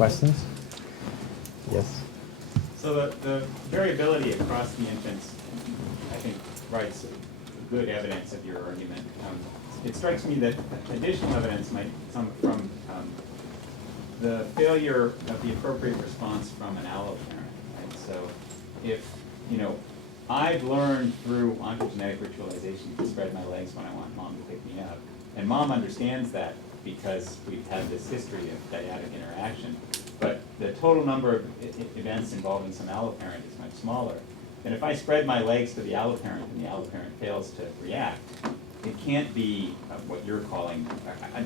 questions? Yes? So the variability across the infants, I think, provides good evidence of your argument. It strikes me that additional evidence might come from the failure of the appropriate response from an alloparent. Right? So if, I've learned through ontogenetic ritualization to spread my legs when I want mom to pick me up, and mom understands that because we've had this history of dyadic interaction, but the total number of events involving some alloparent is much smaller. And if I spread my legs to the alloparent and the alloparent fails to react, it can't be what you're calling,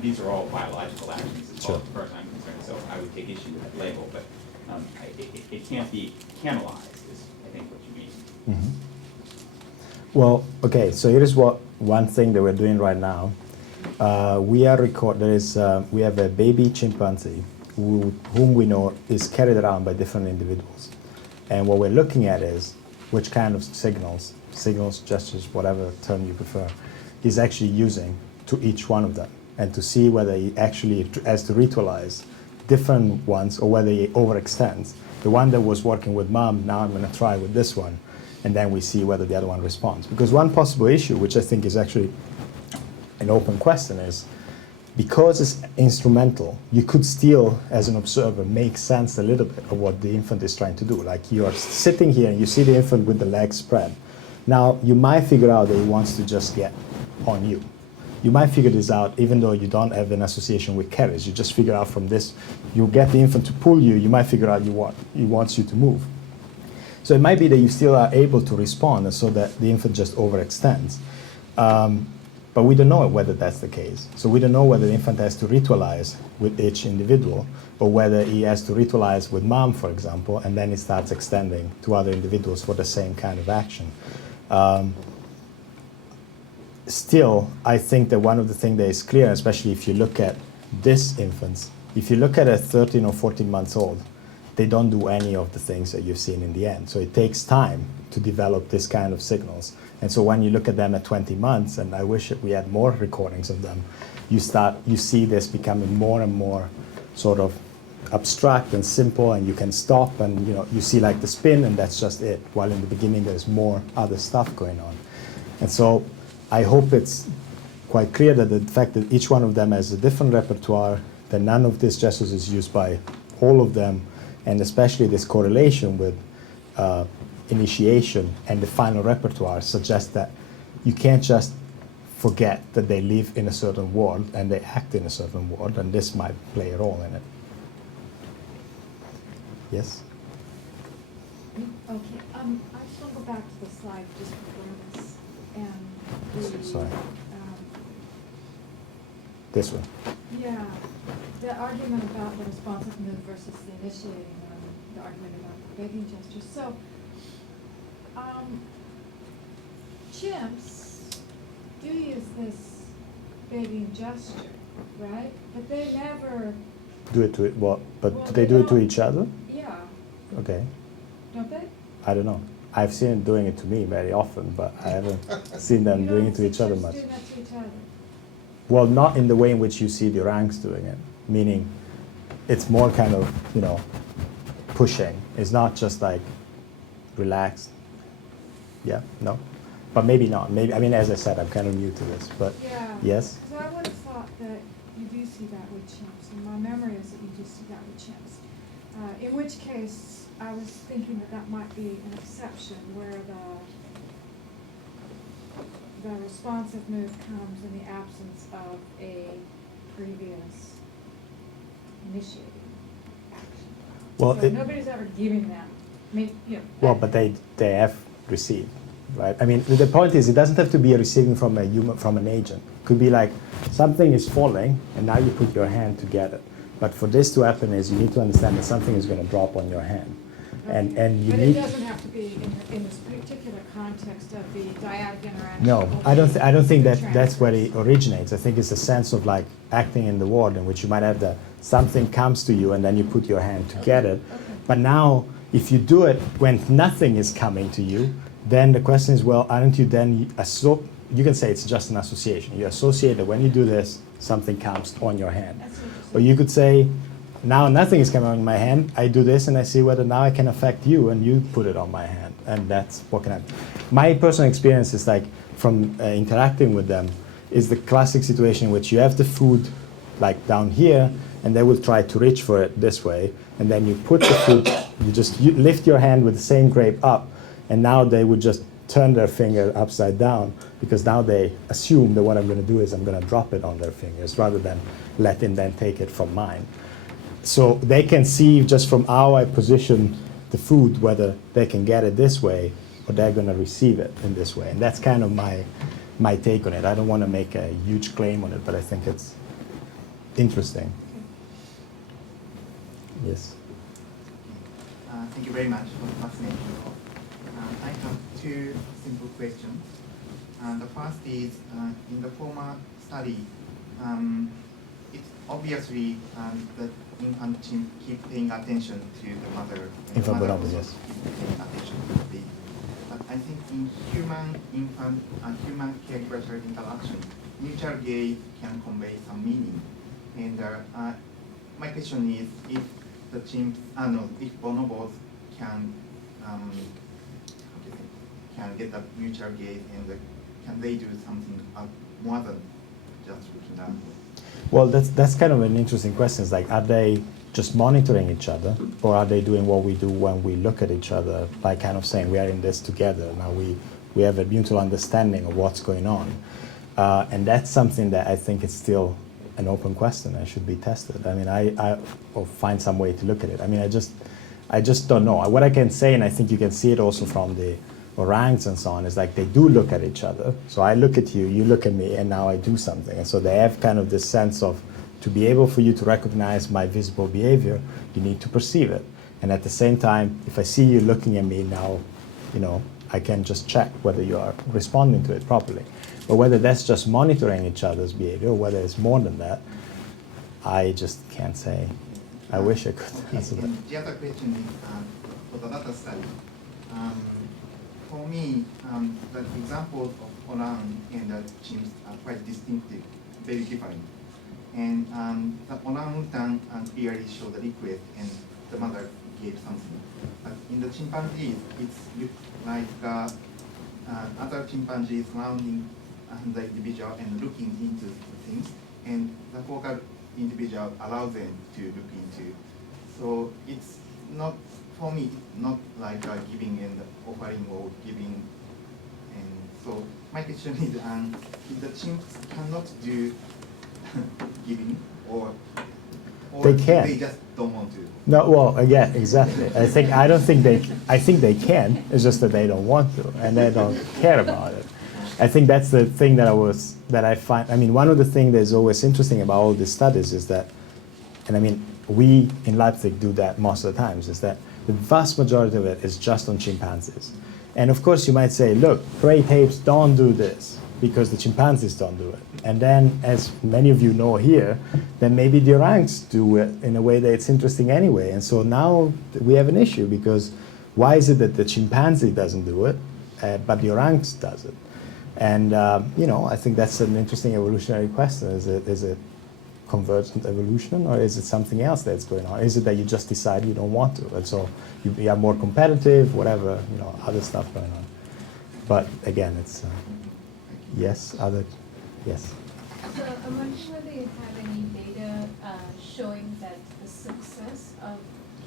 these are all biological actions as far as I'm concerned, so I would take issue with that label, but it can't be canalized, is I think what you mean. Mm-hmm. Well, okay, so here is one thing that we're doing right now. We have a baby chimpanzee whom we know is carried around by different individuals. And what we're looking at is which kind of signals, gestures, whatever term you prefer, he's actually using to each one of them, and to see whether he actually has to ritualize different ones or whether he overextends. The one that was working with mom, now I'm going to try with this one, and then we see whether the other one responds. Because one possible issue, which I think is actually an open question, is because it's instrumental, you could still, as an observer, make sense a little bit of what the infant is trying to do. Like you are sitting here and you see the infant with the legs spread. Now, you might figure out that he wants to just get on you. You might figure this out even though you don't have an association with carriage. You just figure out from this, you get the infant to pull you, you might figure out he wants you to move. So it might be that you still are able to respond so that the infant just overextends. But we don't know whether that's the case. So we don't know whether the infant has to ritualize with each individual or whether he has to ritualize with mom, for example, and then he starts extending to other individuals for the same kind of action. Still, I think that one of the things that is clear, especially if you look at these infants, if you look at a 13 or 14 months old, they don't do any of the things that you've seen in the end. So it takes time to develop this kind of signals. And so when you look at them at 20 months, and I wish that we had more recordings of them, you see this becoming more and more sort of abstract and simple, and you can stop and you see like the spin and that's just it. While in the beginning there's more other stuff going on. And so I hope it's quite clear that the fact that each one of them has a different repertoire, that none of these gestures is used by all of them, and especially this correlation with initiation and the final repertoire suggests that you can't just forget that they live in a certain world and they act in a certain world, and this might play a role in it. Yes? Okay, I just want to go back to the slide just before this, and Sorry. This one. Yeah, the argument about the responsive move versus the initiating one, the argument about the begging gestures. So, chimps do use this begging gesture, right? But they never Do it to it, what? But Well, do they they do it to don't. each other? Yeah, Okay. don't they? I don't know. I've seen them doing it to me very often, but I haven't seen them You doing don't it to see each other chimps much. doing that to each other. Well, not in the way in which you see the orangs doing it, meaning it's more kind of, pushing. It's not just like relaxed. Yeah, no? But maybe not. Maybe, as I said, I'm kind of new to this, but Yeah. yes? Because I would have thought that you do see that with chimps, and my memory is that you do see that with chimps. In which case, I was thinking that might be an exception where the responsive move comes in the absence of a previous initiating action. Well, So nobody's ever giving them. Well, but they have received, right? The point is, it doesn't have to be a receiving from a human, from an agent. It could be like something is falling, and now you put your hand to get it. But for this to happen, is you need to understand that something is going to drop on your hand, and you But need. it doesn't have to be in this particular context of the dyadic interaction. No, I don't think The that's where it transfers. originates. I think it's a sense of like acting in the world in which you might have something comes to you and then you put your hand to get it. Okay. But now, if you do it when nothing is coming to you, then the question is, well, aren't you then you can say it's just an association. You associate that when you do this, something comes on your hand. That's interesting. Or you could say, now nothing is coming on my hand. I do this and I see whether now I can affect you and you put it on my hand. And that's what can happen. My personal experience is like from interacting with them is the classic situation in which you have the food like down here and they will try to reach for it this way. And then you put the food, you lift your hand with the same grape up and now they would just turn their finger upside down because now they assume that what I'm going to do is I'm going to drop it on their fingers rather than letting them take it from mine. So they can see just from how I position the food whether they can get it this way or they're going to receive it in this way. And that's kind of my take on it. I don't want to make a huge claim on it, but I think it's interesting. Yes. Thank you very much for the fascinating talk. I have two simple questions. The first is, in the former study, it's obviously that infant chimp keep paying attention to the mother. Infant mother Bonobo, also yes. keep paying attention to the baby. But I think in human-infant and human caregiver interaction, mutual gaze can convey some meaning. And my question is, if the chimps, if bonobos can get a mutual gaze, and can they do something more than just looking at? Well, that's kind of an interesting question. It's like, are they just monitoring each other, or are they doing what we do when we look at each other, like kind of saying we are in this together? Now we have a mutual understanding of what's going on, and that's something that I think is still an open question and should be tested. I mean, I will find some way to look at it. I mean, I just don't know. What I can say, and I think you can see it also from the orangs and so on, is like they do look at each other. So I look at you, you look at me, and now I do something. And so they have kind of this sense of, to be able for you to recognize my visible behavior, you need to perceive it. And at the same time, if I see you looking at me now, I can just check whether you are responding to it properly. But whether that's just monitoring each other's behavior, or whether it's more than that, I just can't say. I wish I could answer that. And the other question is, for the data study, for me, the examples of orang and the chimps are quite distinctive, very different. And the orang-utan clearly showed the request and the mother gave something. But in the chimpanzees, it's like other chimpanzees surrounding the individual and looking into things, and the focal individual allows them to look into. So it's not, for me, it's not like giving and offering or giving. And so my question is, if the chimps cannot do giving, or They can. they just don't want to. No, well, again, exactly. I think they can. It's just that they don't want to, and they don't care about it. I think that's the thing that I find. I mean, one of the things that's always interesting about all these studies is that, and I mean, we in Leipzig do that most of the times, is that the vast majority of it is just on chimpanzees. And of course, you might say, look, great apes don't do this because the chimpanzees don't do it. And then, as many of you know here, then maybe the orangs do it in a way that it's interesting anyway. And so now we have an issue, because why is it that the chimpanzee doesn't do it, but the orangs does it? And I think that's an interesting evolutionary question. Is it convergent evolution, or is it something else that's going on? Is it that you just decide you don't want to, and so you are more competitive, whatever, other stuff going on? But again, it's yes, yes. So I'm wondering whether you have any data showing that the success of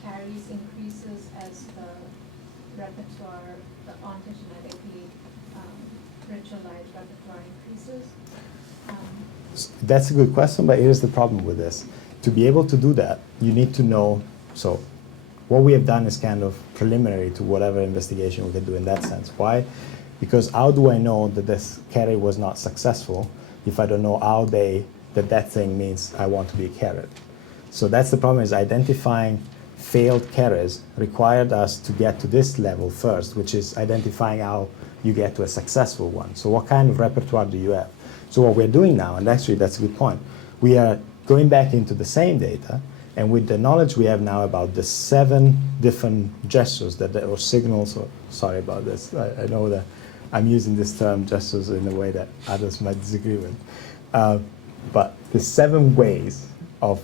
carries increases as the repertoire, the ontogenetically ritualized repertoire increases. That's a good question, but here's the problem with this. To be able to do that, you need to know. So what we have done is kind of preliminary to whatever investigation we can do in that sense. Why? Because how do I know that this carry was not successful if I don't know how that thing means I want to be a carrot? So that's the problem, is identifying failed carries required us to get to this level first, which is identifying how you get to a successful one. So what kind of repertoire do you have? So what we're doing now, and actually that's a good point, we are going back into the same data, and with the knowledge we have now about the 7 different gestures or signals, or sorry about this, I know that I'm using this term gestures in a way that others might disagree with, but the 7 ways of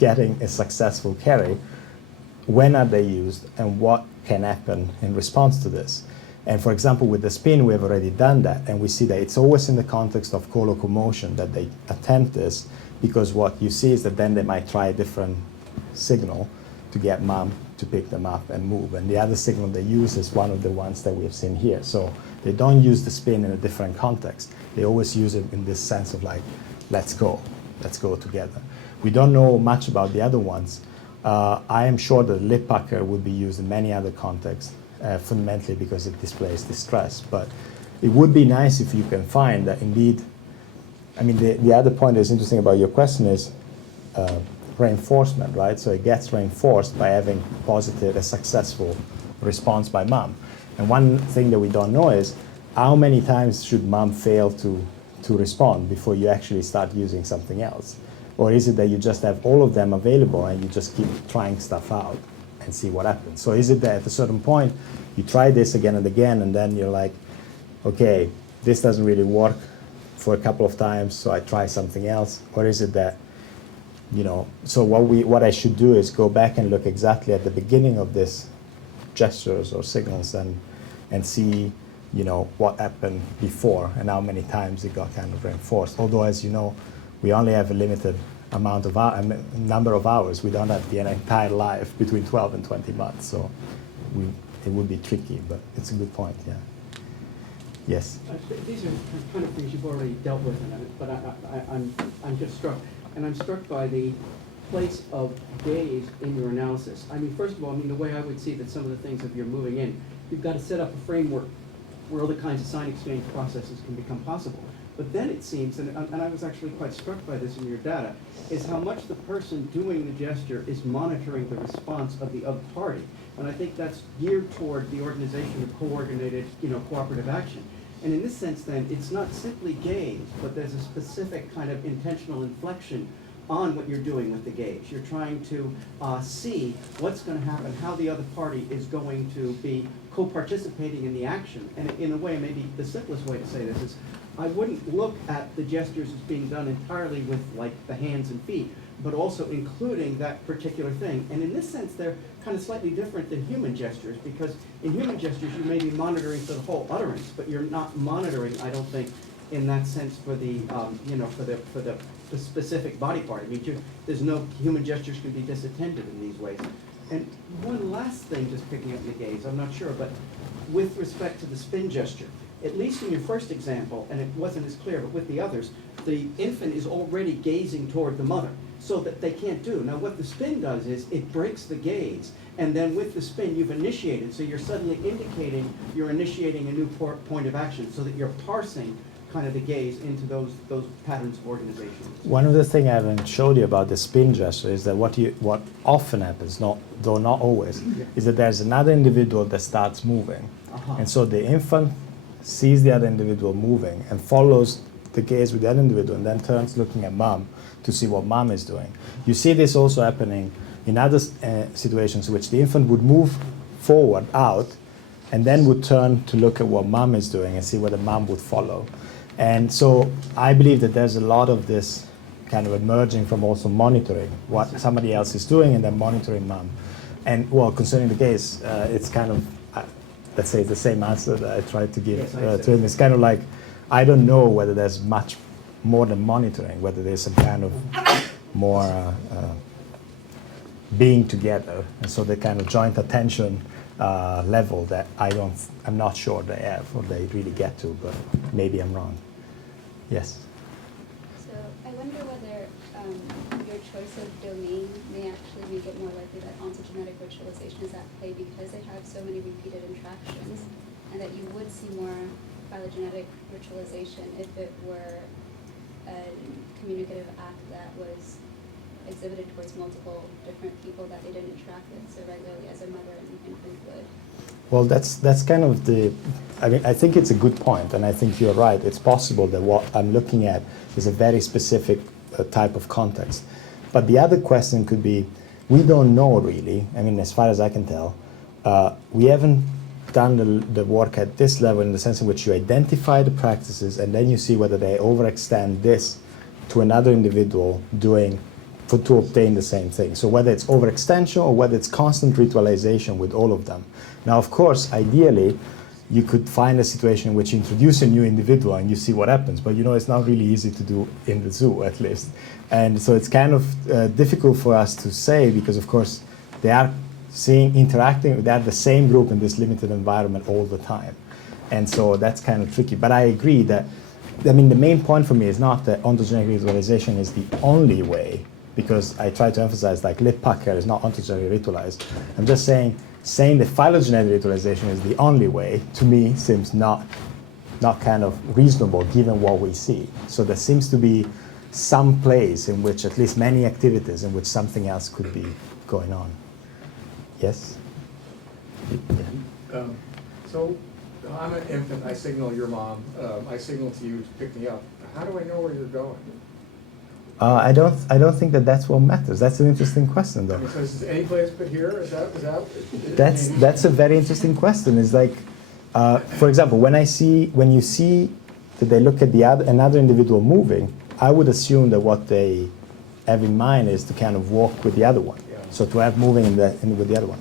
getting a successful carry, when are they used and what can happen in response to this. And for example, with the spin, we have already done that, and we see that it's always in the context of co-locomotion that they attempt this, because what you see is that then they might try a different signal to get mom to pick them up and move. And the other signal they use is one of the ones that we have seen here. So they don't use the spin in a different context. They always use it in this sense of like, let's go together. We don't know much about the other ones. I am sure that lip pucker would be used in many other contexts, fundamentally because it displays distress. But it would be nice if you can find that indeed, I mean, the other point that's interesting about your question is reinforcement, right? So it gets reinforced by having a successful response by mom. And one thing that we don't know is how many times should mom fail to respond before you actually start using something else? Or is it that you just have all of them available and you just keep trying stuff out and see what happens? So is it that at a certain point you try this again and again and then you're like, okay, this doesn't really work for a couple of times, so I try something else? Or is it that, you know, so what I should do is go back and look exactly at the beginning of this gestures or signals and see, you know, what happened before and how many times it got kind of reinforced. Although, as you know, we only have a limited amount of number of hours. We don't have the entire life between 12 and 20 months, so it would be tricky, but it's a good point, yeah. Yes? These are kind of things you've already dealt with, but I'm just struck. And I'm struck by the place of gaze in your analysis. I mean, first of all, I mean, the way I would see that some of the things that you're moving in, you've got to set up a framework where other kinds of sign exchange processes can become possible. But then it seems, and I was actually quite struck by this in your data, is how much the person doing the gesture is monitoring the response of the other party. And I think that's geared toward the organization of coordinated, cooperative action. And in this sense, then, it's not simply gaze, but there's a specific kind of intentional inflection on what you're doing with the gaze. You're trying to see what's going to happen, how the other party is going to be co-participating in the action. And in a way, maybe the simplest way to say this is, I wouldn't look at the gestures as being done entirely with, like, the hands and feet, but also including that particular thing. And in this sense, they're kind of slightly different than human gestures, because in human gestures, you may be monitoring for the whole utterance, but you're not monitoring, I don't think, in that sense for the, for the specific body part. I mean, there's no, human gestures can be disattended in these ways. And one last thing, just picking up the gaze, I'm not sure, but with respect to the spin gesture, at least in your first example, and it wasn't as clear, but with the others, the infant is already gazing toward the mother, so that they can't do. Now what the spin does is it breaks the gaze, and then with the spin you've initiated, so you're suddenly indicating you're initiating a new point of action, so that you're parsing kind of the gaze into those patterns of organization. One of the things I haven't showed you about the spin gesture is that what often happens, though not always, is that there's another individual that starts moving. And so the infant sees the other individual moving and follows the gaze with the other individual and then turns looking at mom to see what mom is doing. You see this also happening in other situations in which the infant would move forward out and then would turn to look at what mom is doing and see whether mom would follow. And so I believe that there's a lot of this kind of emerging from also monitoring what somebody else is doing and then monitoring mom. And well, concerning the gaze, it's kind of, let's say, the same answer that I tried to give to him. It's kind of like, I don't know whether there's much more than monitoring, whether there's some kind of more being together, and so the kind of joint attention level that I'm not sure they have or they really get to, but maybe I'm wrong. Yes? So I wonder whether your choice of domain may actually make it more likely that ontogenetic ritualization is at play because they have so many repeated interactions, and that you would see more phylogenetic ritualization if it were a communicative act that was exhibited towards multiple different people that they didn't interact with so regularly as a mother and infant would. Well, that's kind of I think it's a good point, and I think you're right. It's possible that what I'm looking at is a very specific type of context. But the other question could be, we don't know really, I mean, as far as I can tell, we haven't done the work at this level in the sense in which you identify the practices and then you see whether they overextend this to another individual doing to obtain the same thing. So whether it's overextension or whether it's constant ritualization with all of them. Now, of course, ideally, you could find a situation in which you introduce a new individual and you see what happens, but it's not really easy to do in the zoo, at least. And so it's kind of difficult for us to say because, of course, they are interacting, they are the same group in this limited environment all the time. And so that's kind of tricky. But I agree that, the main point for me is not that ontogenic ritualization is the only way, because I try to emphasize like lip pucker is not ontogenetically ritualized. I'm just saying the phylogenetic ritualization is the only way, to me, seems not kind of reasonable given what we see. So there seems to be some place in which, at least many activities, in which something else could be going on. Yes? Yeah. So I'm an infant, I signal your mom, I signal to you to pick me up. How do I know where you're going? I don't think that's what matters. That's an interesting question, though. Because any place but here, is that? That's a very interesting question. It's like, for example, when you see that they look at another individual moving, I would assume that what they have in mind is to kind of walk with the other one. Yeah. So to have moving with the other one.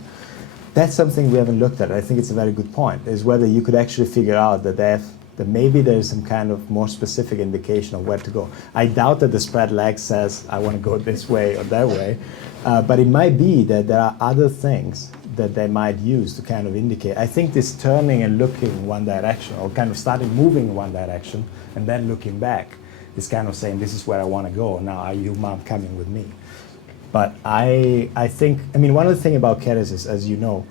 That's something we haven't looked at. I think it's a very good point, is whether you could actually figure out that maybe there is some kind of more specific indication of where to go. I doubt that the spread leg says, I want to go this way or that way, but it might be that there are other things that they might use to kind of indicate. I think this turning and looking in one direction, or kind of starting moving in one direction and then looking back, is kind of saying, this is where I want to go. Now, are you, mom, coming with me? But I think, one of the things about carriers is, as you know,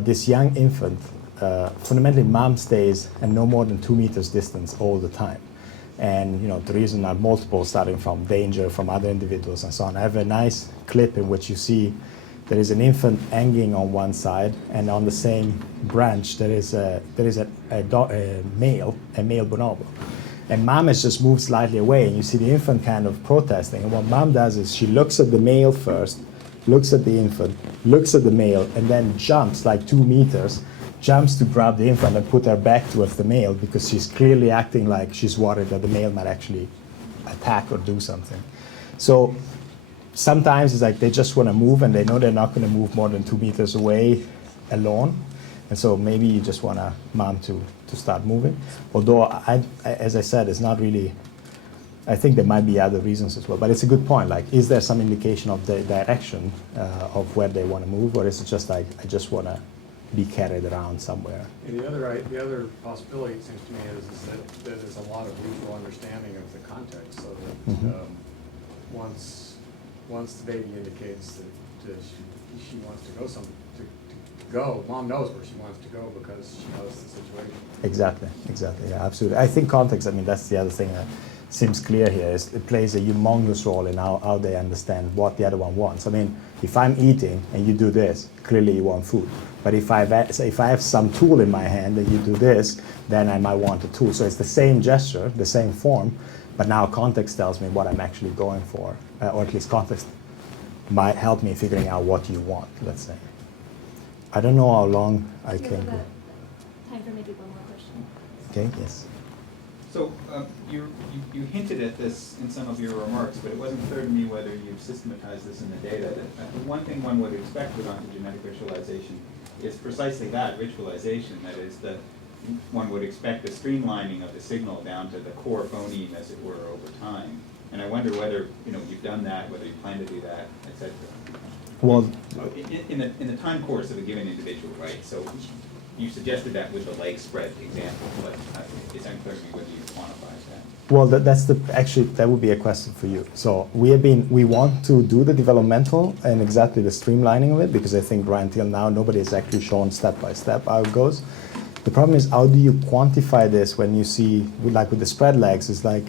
this young infant, fundamentally mom stays at no more than 2 meters distance all the time. And the reason are multiple, starting from danger from other individuals and so on. I have a nice clip in which you see there is an infant hanging on one side, and on the same branch there is a male bonobo. And mom has just moved slightly away, and you see the infant kind of protesting. And what mom does is she looks at the male first, looks at the infant, looks at the male, and then jumps like 2 meters, jumps to grab the infant and put her back towards the male, because she's clearly acting like she's worried that the male might actually attack or do something. So sometimes it's like they just want to move, and they know they're not going to move more than 2 meters away alone. And so maybe you just want mom to start moving. Although, as I said, it's not really, I think there might be other reasons as well. But it's a good point. Like, is there some indication of the direction of where they want to move? Or is it just like, I just want to be carried around somewhere? And the other possibility, it seems to me, is that there's a lot of mutual understanding of the context. So that once the baby indicates that she wants to go go, mom knows where she wants to go because she knows the situation. Exactly, yeah, absolutely. I think context, that's the other thing that seems clear here, is it plays a humongous role in how they understand what the other one wants. If I'm eating and you do this, clearly you want food. But if I have some tool in my hand and you do this, then I might want a tool. So it's the same gesture, the same form, but now context tells me what I'm actually going for, or at least context might help me figuring out what you want, let's say. I don't know how long I can go. Time for maybe one more question. Okay, yes. So you hinted at this in some of your remarks, but it wasn't clear to me whether you've systematized this in the data. One thing one would expect with ontogenetic ritualization is precisely that, ritualization. That is, that one would expect a streamlining of the signal down to the core phoneme, as it were, over time. And I wonder whether you've done that, whether you plan to do that, etc. Well, in the time course of a given individual, right? So you suggested that with the leg spread example, but it's unclear to me whether you quantify that. Well, that would be a question for you. So we want to do the developmental and exactly the streamlining of it, because I think right until now nobody has actually shown step by step how it goes. The problem is, how do you quantify this when you see, like with the spread legs, it's like,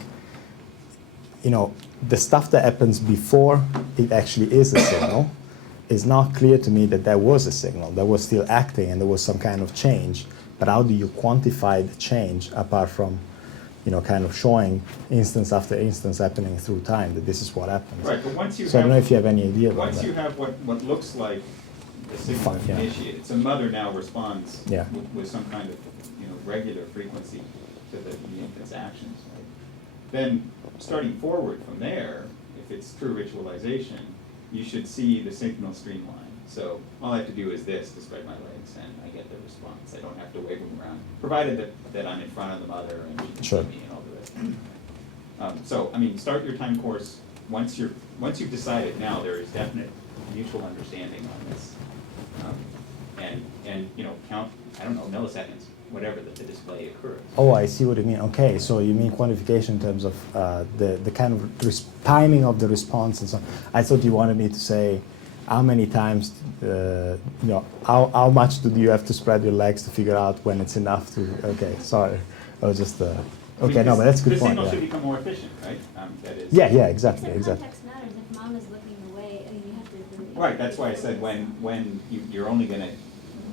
the stuff that happens before it actually is a signal. It's not clear to me that there was a signal. That was still acting and there was some kind of change. But how do you quantify the change apart from, kind of showing instance after instance happening through time, that this is what happens? Right, but once you I don't know if you have any idea about that. Once you have what looks like the signal initiated, so mother now responds with some kind of regular frequency to the infant's actions. Right? Then starting forward from there, if if it's true ritualization, you should see the signal streamline. So all I have to do is this to spread my legs, and I get the response. I don't have to wave them around, provided that I'm in front of the mother and she can Sure. see me and all the rest. So, I mean, start your time course once you've decided now there is definite mutual understanding on this, and you know, count, I don't know, milliseconds, whatever that the display occurs. Oh, I see what you mean. Okay, so you mean quantification in terms of the kind of timing of the response and so on. I thought you wanted me to say how many times, you know, how much do you have to spread your legs to figure out when it's enough to, okay, sorry. I was just, okay, no, but that's a good the point. signal Yeah. should become more efficient, right? That is. Yeah, exactly, Except exactly. context matters. If mom is looking away, I mean, you have to really. Right, that's why I said when you're only gonna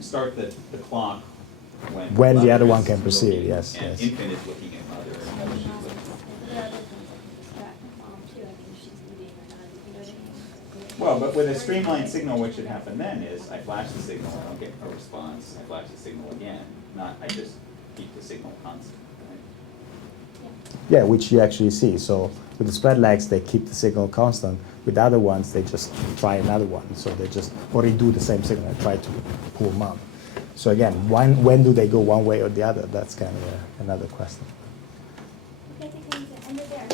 start the clock when. When the mother other one is can proceed, looking yes, And yes. infant is looking at mother, and mother is looking. There are other things that can distract mom too. I mean, if she's eating or not, you know what I mean? Well, but with a streamlined signal, what should happen then is I flash the signal, I don't get a response, I flash the signal again, not, I just keep the signal constant, right? Yeah, which you actually see. So with the spread legs, they keep the signal constant. With the other ones, they just try another one. So they just, or they do the same signal and try to pull mom. So again, when do they go one way or the other? That's kind of another question. Okay, I think we need to end it there.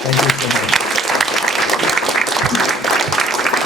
Thank you so much.